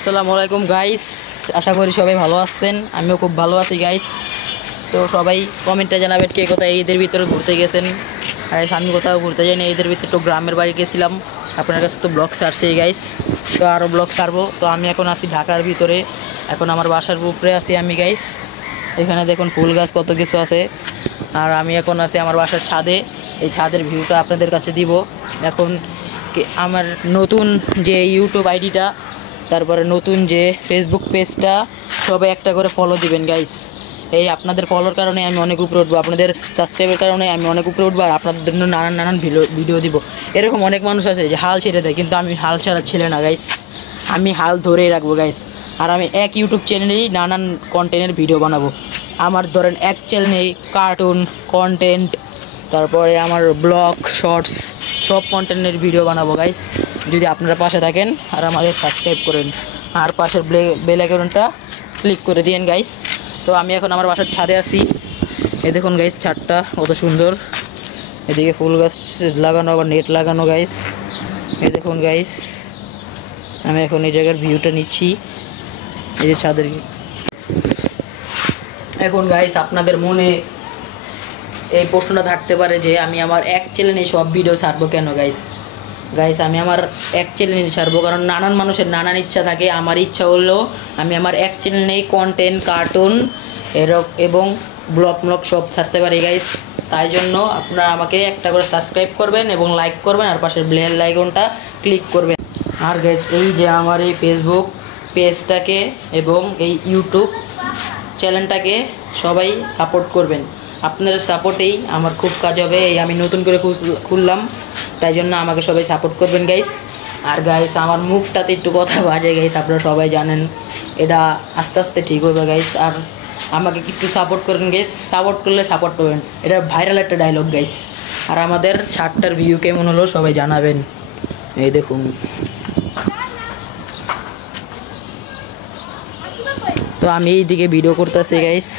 আসসালামু আলাইকুম গাইস, আশা করি সবাই ভালো আছেন। আমিও খুব ভালো আছি গাইস। তো সবাই কমেন্টে জানাবেন কে কোথায় ঈদের ভিতরে ঘুরতে গেছেন। গাইস আমি কোথাও ঘুরতে যাইনি, ঈদের ভিতরে তো গ্রামের বাড়ি গেছিলাম। আপনার কাছে তো ব্লগ ছাড়ছি গাইস, তো আরও ব্লগ ছাড়বো। তো আমি এখন আছি ঢাকার ভিতরে, এখন আমার বাসার উপরে আছি আমি গাইস। এখানে দেখুন ফুল গাছ কত কিছু আছে। আর আমি এখন আছি আমার বাসার ছাদে, এই ছাদের ভিউটা আপনাদের কাছে দিব। এখন আমার নতুন যে ইউটিউব আইডিটা, তারপরে নতুন যে ফেসবুক পেজটা, সবাই একটা করে ফলো দিবেন গাইস। এই আপনাদের ফলোর কারণে আমি অনেক উপরে উঠবো, আপনাদের সাবস্ক্রাইবের কারণে আমি অনেক উপরে উঠবো, আর আপনাদের জন্য নানান ভিডিও দিব। এরকম অনেক মানুষ আছে যে হাল ছেড়ে দেয়, কিন্তু আমি হাল ছাড়া ছেলে না গাইস, আমি হাল ধরেই রাখবো গাইস। আর আমি এক ইউটিউব চ্যানেলেই নানান কন্টেন্টের ভিডিও বানাবো। আমার ধরেন এক চ্যানেলেই কার্টুন কন্টেন্ট, তারপরে আমার ব্লগ শর্টস, সব কন্টেন্টের ভিডিও বানাবো গাইস। যদি আপনারা পাশে থাকেন আর আমাদের সাবস্ক্রাইব করেন, আর পাশের বেল আইকনটা ক্লিক করে দিন গাইস। তো আমি এখন আমার বাসার ছাদে আছি। এই দেখুন গাইস, ছাদটা কত সুন্দর। এদিকে ফুল গাছ লাগানো, আবার নেট লাগানো গাইস। এই দেখুন গাইস, আমি এখন এই জায়গার ভিউটা নিচ্ছি, এই যে ছাদের। এখন গাইস আপনাদের মনে এই প্রশ্নটা থাকতে পারে যে আমি আমার এক চ্যানেলে সব ভিডিও ছাড়বো কেন গাইস আমি আমার এক চ্যানেলে ছাড়বো কারণ নানান মানুষের নানান ইচ্ছা থাকে। আমার ইচ্ছা হলো আমি আমার এক চ্যানেলেই কন্টেন্ট কার্টুন এবং ব্লগ সব ছাড়তে পারি গাইস। তাই জন্য আপনারা আমাকে একটা করে সাবস্ক্রাইব করবেন এবং লাইক করবেন, আর পাশের বেল আইকনটা ক্লিক করবেন। আর গাইস এই যে আমার এই ফেসবুক পেজটাকে এবং এই ইউটিউব চ্যানেলটাকে সবাই সাপোর্ট করবেন। আপনার সাপোর্টেই আমার খুব কাজ হবে। এই আমি নতুন করে খুললাম, তাই জন্য আমাকে সবাই সাপোর্ট করবেন গাইস। আর গাইস আমার মুখটাতে একটু কথা বাজে গাইস, আপনারা সবাই জানেন, এটা আস্তে আস্তে ঠিক হবে গাইস। আর আমাকে একটু সাপোর্ট করেন গাইস, সাপোর্ট করলে সাপোর্ট পাবেন, এটা ভাইরাল একটা ডায়লগ গাইস। আর আমাদের ছাদটার ভিউ কেমন হলো সবাই জানাবেন। এই দেখুন, তো আমি এইদিকে ভিডিও করতেছি গাইস।